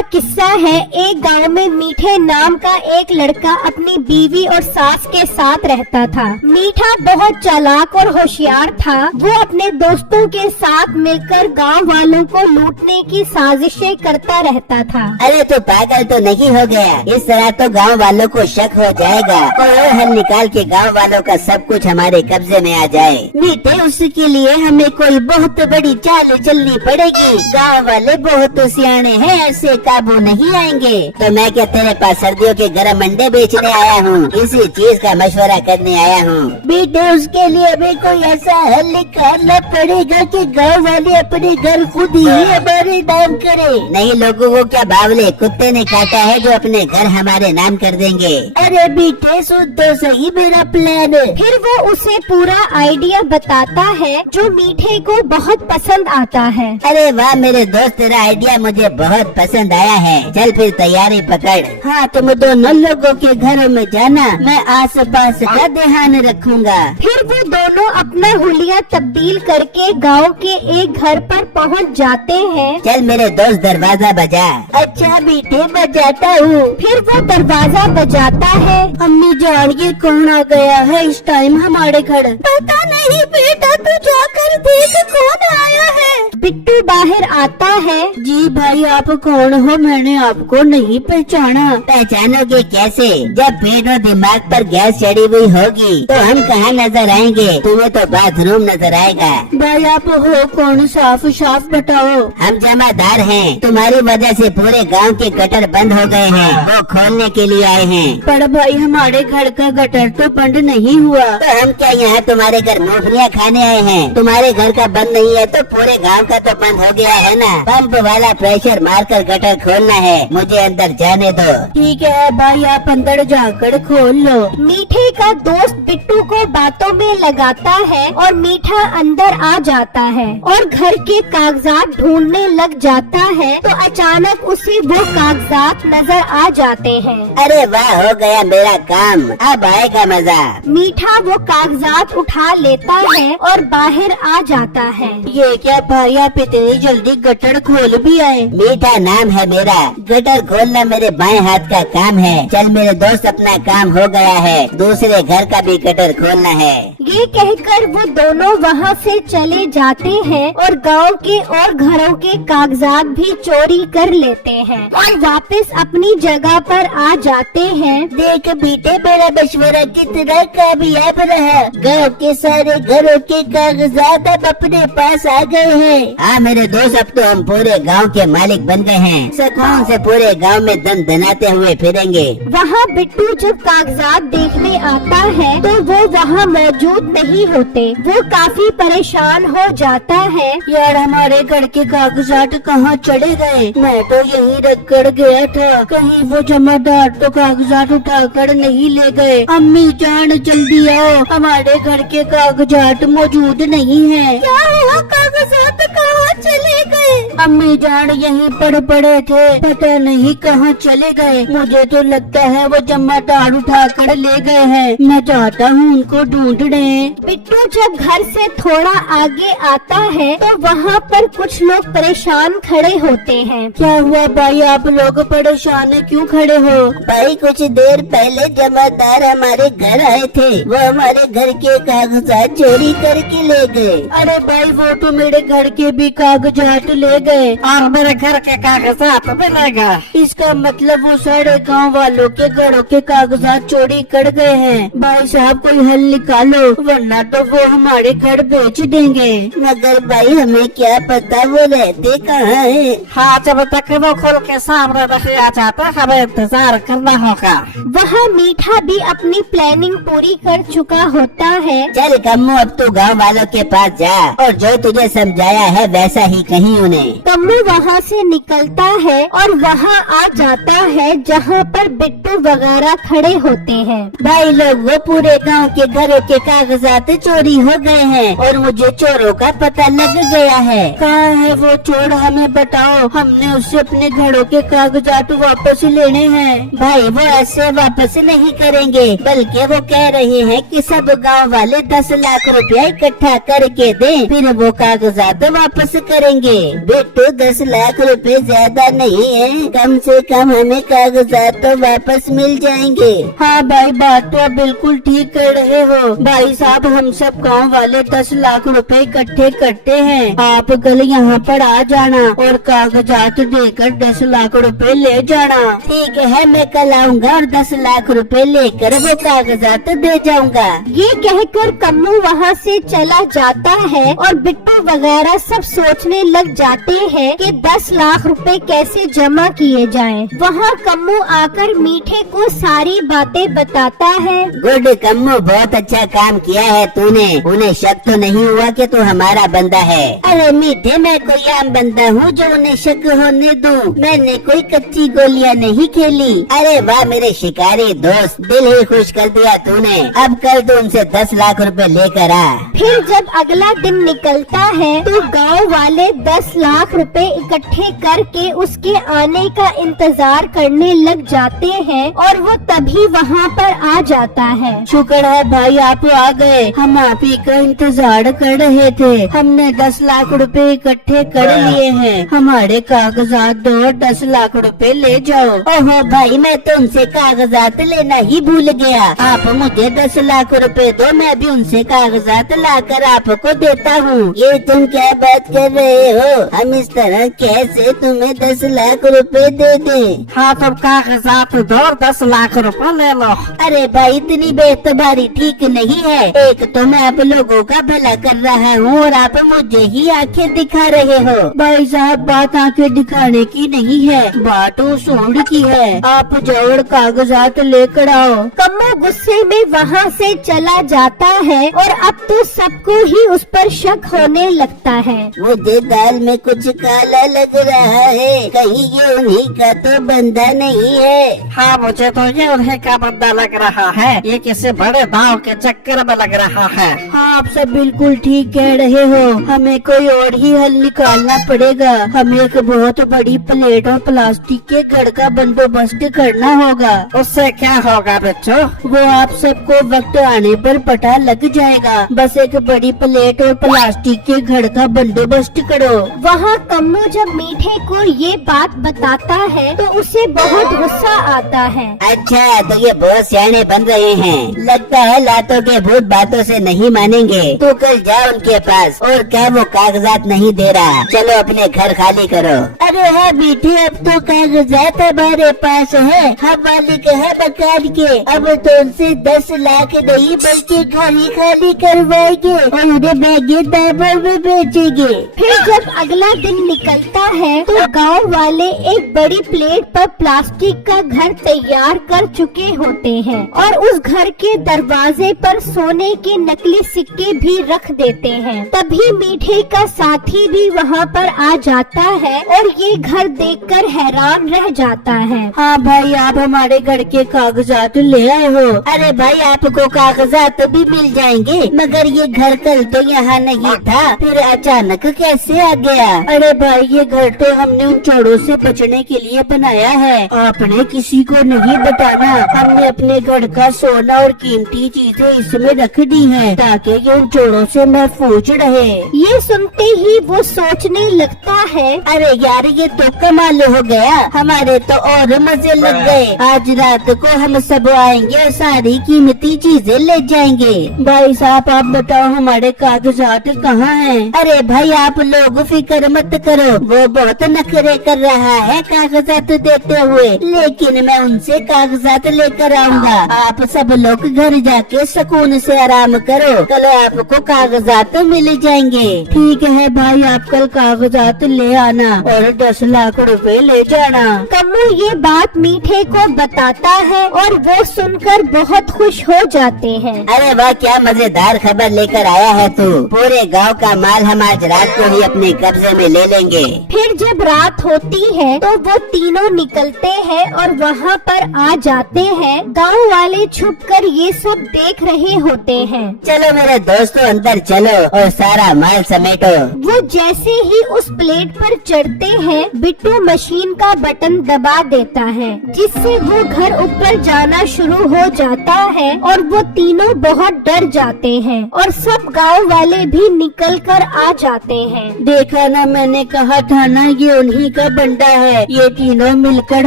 का किस्सा है। एक गांव में मीठे नाम का एक लड़का अपनी बीवी और सास के साथ रहता था। मीठा बहुत चालाक और होशियार था। वो अपने दोस्तों के साथ मिलकर गांव वालों को लूटने की साजिशें करता रहता था। अरे तो पागल तो नहीं हो गया? इस तरह तो गांव वालों को शक हो जाएगा और हल निकाल के गांव वालों का सब कुछ हमारे कब्जे में आ जाए। मीठे, उसके लिए हमें कोई बहुत बड़ी चाल चलनी पड़ेगी। गांव वाले बहुत सियाने हैं, ऐसे काबू नहीं आएंगे। तो मैं क्या तेरे पास सर्दियों के गरम अंडे बेचने आया हूँ? इसी चीज का मशवरा करने आया हूँ। बेटे, उसके लिए हमें कोई ऐसा हल निकालना पड़ेगा कि गांव वाले अपने घर खुद ही हमारे नाम करे। नहीं, लोगों को क्या बावले कुत्ते ने काटा है जो अपने घर हमारे नाम कर देंगे? अरे बेटे, सुन तो सही मेरा प्लान। फिर वो उसे पूरा आइडिया बताता है जो मीठे को बहुत पसंद आता है। अरे वाह मेरे दोस्त, तेरा आइडिया मुझे बहुत पसंद आया है। चल फिर तैयारी पकड़। हाँ, तुम दोनों लोगों के घरों में जाना, मैं आस पास का ध्यान रखूंगा। फिर वो दोनों अपना हुलिया तब्दील करके गांव के एक घर पर पहुंच जाते हैं। चल मेरे दोस्त, दरवाजा बजा। अच्छा बेटे, बजाता हूँ। फिर वो दरवाजा बजाता है। अम्मी जान, ये कौन आ गया है इस टाइम हमारे घर? पता नहीं बेटा, तू जाकर देख कौन आया है। बिट्टू बाहर आता है। जी भाई, आप कौन हो? मैंने आपको नहीं पहचाना। पहचानोगे कैसे? जब पेट और दिमाग पर गैस चढ़ी हुई होगी तो हम कहाँ नजर आएंगे? तुम्हें तो बाथरूम नजर आएगा। भाई, आप हो कौन? साफ साफ बताओ। हम जमादार हैं। तुम्हारी वजह से पूरे गांव के गटर बंद हो गए हैं, वो खोलने के लिए आए हैं। पर भाई, हमारे घर का गटर तो बंद नहीं हुआ। तो हम क्या यहाँ तुम्हारे घर मूंगफलियाँ खाने आए हैं? तुम्हारे घर का बंद नहीं है तो पूरे गांव का तो बंद हो गया है ना। पंप वाला प्रेशर मारकर गटर खोलना है। मुझे अंदर जाने दो। ठीक है भाई, आप अंदर जाकर खोल लो। मीठे का दोस्त बिट्टू को बातों में लगाता है और मीठा अंदर आ जाता है और घर के कागजात ढूंढने लग जाता है। तो अचानक उसे वो कागजात नजर आ जाते हैं। अरे वाह, हो गया मेरा काम, अब आएगा मजा। मीठा वो कागजात उठा लेता है और बाहर आ जाता है। ये क्या भाई, आप इतनी जल्दी गटर खोल भी आए? मीठा नाम है मेरा। गटर खोलना मेरे बाएं हाथ का काम है। चल मेरे दोस्त, अपना काम हो गया है। दूसरे घर का भी गटर खोलना है। ये कहकर वो दोनों वहाँ से चले जाते हैं और गांव के और घरों के कागजात भी चोरी कर लेते हैं और वापस अपनी जगह पर आ जाते हैं। देख बेटे, मेरा मशवरा कितना कामयाब रहा। गांव के सारे घरों के कागजात अब अपने पास आ गए हैं। हाँ मेरे दोस्त, अब तो हम पूरे गांव के मालिक बन गए हैं। सुकून से पूरे गांव में दन दनाते हुए फिरेंगे। वहाँ बिट्टू जब कागजात देखने आता है तो वो वहाँ मौजूद नहीं होते। वो काफी परेशान हो जाता है। यार, हमारे घर के कागजात कहाँ चले गए? मैं तो यहीं रख कर गया था। कहीं वो जमादार तो कागजात उठाकर नहीं ले गए? अम्मी जान, जल्दी आओ, हमारे घर के कागजात मौजूद नहीं है। क्या हुआ? कागजात कहाँ चले गए? अम्मी जान, यहीं पर पड़े थे, पता नहीं कहाँ चले गए। मुझे तो लगता है वो जमादार उठा कर ले गए हैं। मैं चाहता हूँ उनको ढूंढने। बिट्टू जब घर से थोड़ा आगे आता है तो वहाँ पर कुछ लोग परेशान खड़े होते हैं। क्या हुआ भाई, आप लोग परेशान क्यों खड़े हो? भाई, कुछ देर पहले जमादार हमारे घर आए थे। वो हमारे घर के कागजात चोरी करके ले गए। अरे भाई, वो तो मेरे घर के भी कागजात ले गए और मेरे घर के कागजात भी ले गए। इसका मतलब वो सारे गांव वालों के घरों के कागजात चोरी कर गए हैं। भाई साहब, कोई हल निकालो, वरना तो वो हमारे घर बेच देंगे। मगर भाई, हमें क्या पता वो रहते कहाँ है? हाँ, जब तक वो खुल के सामने नहीं आ जाता, हमें इंतजार करना होगा। वहाँ मीठा भी अपनी प्लानिंग पूरी कर चुका होता है। चल कम्मू, अब तू गांव वालों के पास जा और जो तुझे समझाया है वैसा ही कहीं उन्हें। कम्मू वहाँ से निकलता है और वहाँ आ जाता है जहाँ पर बिट्टू वगैरह खड़े होते हैं। भाई लोग, वो पूरे गांव के घरों के कागजात चोरी हो गए हैं और मुझे चोरों का पता लग गया है। कहाँ है वो चोर? हमें बताओ, हमने उससे अपने घरों के कागजात वापस लेने हैं। भाई, वो ऐसे वापस नहीं करेंगे, बल्कि वो कह रहे हैं कि सब गांव वाले 10 लाख रुपया इकट्ठा करके दें, फिर वो कागजात कागजात वापस करेंगे। बिट्टू 10 लाख रुपए ज्यादा नहीं है, कम से कम हमें कागजात तो वापस मिल जाएंगे। हाँ भाई, बात तो आप बिल्कुल ठीक कर रहे हो। भाई साहब, हम सब गांव वाले 10 लाख रुपए इकट्ठे करते हैं। आप कल यहाँ पर आ जाना और कागजात देकर 10 लाख रुपए ले जाना। ठीक है, मैं कल आऊँगा और 10 लाख रुपए लेकर वो कागजात दे जाऊँगा। ये कहकर कम्मू वहाँ से चला जाता है और बिट्टू वगैरह सब सोचने लग जाते हैं कि 10 लाख रुपए कैसे जमा किए जाएं। वहाँ कम्मू आकर मीठे को सारी बातें बताता है। गुड कम्मू, बहुत अच्छा काम किया है तूने। उन्हें शक तो नहीं हुआ कि तू हमारा बंदा है। अरे मीठे, मैं कोई आम बंदा हूँ जो उन्हें शक होने दूं। मैंने कोई कच्ची गोलियाँ नहीं खेली। अरे वाह मेरे शिकारी दोस्त, दिल ही खुश कर दिया तूने। अब कल तू उनसे 10 लाख रुपए लेकर आ। फिर जब अगला दिन निकलता है तो गांव वाले 10 लाख रुपए इकट्ठे करके उसके आने का इंतजार करने लग जाते हैं और वो तभी वहाँ पर आ जाता है। शुक्र है भाई, आप आ गए। हम आप ही का इंतजार कर रहे थे। हमने 10 लाख रुपए इकट्ठे कर लिए हैं। हमारे कागजात दो और 10 लाख रुपए ले जाओ। ओहो भाई, मैं तो उनसे कागजात लेना ही भूल गया। आप मुझे 10 लाख रुपए दो, मैं भी उनसे कागजात लाकर आपको देता हूँ। ये तुम क्या बात कर रहे हो? हम इस तरह कैसे तुम्हें 10 लाख रुपए दे दें? हाँ, तब कागजात दो और 10 लाख रुपए ले लो। अरे भाई, इतनी बेतबारी ठीक नहीं है। एक तो मैं आप लोगों का भला कर रहा हूँ और आप मुझे ही आंखें दिखा रहे हो। भाई साहब, बात आंखें दिखाने की नहीं है, बात उसूल की है। आप जाओ और कागजात लेकर आओ। कम्मू गुस्से में वहाँ से चला जाता है और अब तो सबको ही उस पर शक होने लगता है। मुझे दाल में कुछ काला लग रहा है, कहीं ये उन्हीं का तो बंदा नहीं है। हाँ, मुझे तो ये उन्हीं का बंदा लग रहा है। ये किसी बड़े दाव के चक्कर में लग रहा है। हाँ, आप सब बिल्कुल ठीक कह रहे हो। हमें कोई और ही हल निकालना पड़ेगा। हमें एक बहुत बड़ी प्लेट और प्लास्टिक के घड़ का बंदोबस्त करना होगा। उससे क्या होगा बच्चों? वो आप सबको वक्त आने पर पता लग जाएगा। बस एक बड़ी प्लेट और प्लास्टिक के घड़ का बंदोबस्त करो। वहाँ कम्मू जब मीठे को ये बात बताता है तो उसे बहुत गुस्सा आता है। अच्छा, तो ये बहुत सियाने बन रहे हैं। लगता है लातों के भूत बातों से नहीं मानेंगे। तो कल जाओ उनके पास और क्या वो कागजात नहीं दे रहा। चलो अपने घर खाली करो। अरे हाँ मीठे, अब तो कागजात हमारे पास है। हम मालिक है मकान के। अब तो उनसे 10 लाख नहीं बल्कि घर ही खाली करवाएंगे और उन्हें महंगे दामों में बेचेंगे। फिर जब अगला दिन निकलता है तो गांव वाले एक बड़ी प्लेट पर प्लास्टिक का घर तैयार कर चुके होते हैं और उस घर के दरवाजे पर सोने के नकली सिक्के भी रख देते हैं। तभी मीठे का साथी भी वहाँ पर आ जाता है और ये घर देखकर हैरान रह जाता है। हाँ भाई, आप हमारे घर के कागजात ले आए हो। अरे भाई, आपको कागजात भी मिल जाएंगे, मगर ये घर कल तो यहाँ नहीं था, फिर अचानक कैसे आ गया? अरे भाई, ये घर तो हमने उन चोरों से बचने के लिए बनाया है। आपने किसी को नहीं बताना। हमने अपने घर का सोना और कीमती चीजें इसमें रख दी हैं ताकि ये उन चोरों से महफूज रहे। ये सुनते ही वो सोचने लगता है, अरे यार, ये तो कमाल हो गया। हमारे तो और मजे लग गए। आज रात को हम सब आएंगे और सारी कीमती चीजें ले जाएंगे। भाई साहब, आप बताओ हमारे कागजात कहाँ हैं? अरे भाई, आप लोग फिक्र मत करो। वो बहुत नखरे कर रहा है कागजात देते हुए, लेकिन मैं उनसे कागजात लेकर आऊंगा। आप सब लोग घर जाके सुकून से आराम करो, कल आपको कागजात मिल जाएंगे। ठीक है भाई, आप कल कागजात ले आना और 10 लाख रुपए ले जाना। कम्मू ये बात मीठे को बताता है और वो सुनकर बहुत खुश हो जाते हैं। अरे वाह, क्या मजेदार खबर लेकर आया है तू। पूरे गांव का माल हम आज रात को ही अपने कब्जे में ले लेंगे। फिर जब रात होती है तो वो तीनों निकलते हैं और वहाँ पर आ जाते हैं। गांव वाले छुपकर ये सब देख रहे होते हैं। चलो मेरे दोस्तों, अंदर चलो और सारा माल समेटो। वो जैसे ही उस प्लेट पर चढ़ते हैं, बिट्टू मशीन का बटन दबा देता है, जिससे वो घर ऊपर जाना शुरू हो जाता है और वो तीनों बहुत डर जाते हैं और सब गांव वाले भी निकलकर लेकर आ जाते हैं। देखा ना, मैंने कहा था ना ये उन्हीं का बंदा है। ये तीनों मिलकर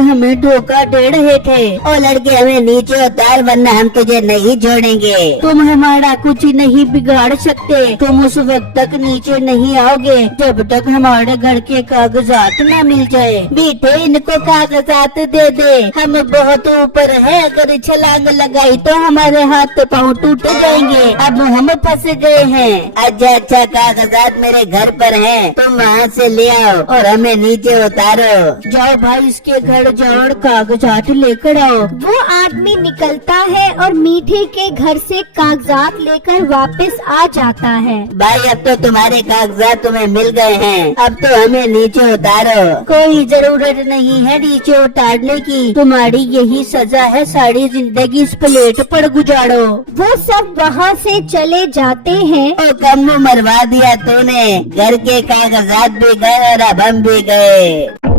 हमें धोखा दे रहे थे। ओ लड़के, हमें नीचे उतार वरना हम तुझे नहीं छोड़ेंगे। तुम हमारा कुछ नहीं बिगाड़ सकते। तुम उस वक्त तक नीचे नहीं आओगे जब तक हमारे घर के कागजात न मिल जाए। बेटे, इनको कागजात दे दे, हम बहुत ऊपर है। अगर छलांग लगाई तो हमारे हाथ पाँव टूट जाएंगे। अब हम फंस गए हैं। अच्छा, कागजात मेरे घर पर हैं, तुम वहाँ से ले आओ और हमें नीचे उतारो। जाओ भाई, इसके घर जाओ और कागजात लेकर आओ। वो आदमी निकलता है और मीठे के घर से कागजात लेकर वापस आ जाता है। भाई, अब तो तुम्हारे कागजात तुम्हें मिल गए हैं, अब तो हमें नीचे उतारो। कोई जरूरत नहीं है नीचे उतारने की, तुम्हारी यही सजा है। सारी जिंदगी इस प्लेट पर गुजारो। वो सब वहाँ से चले जाते हैं। ओ कम मरवा दिया तूने, घर के कागजात भी गए और अब हम भी गए।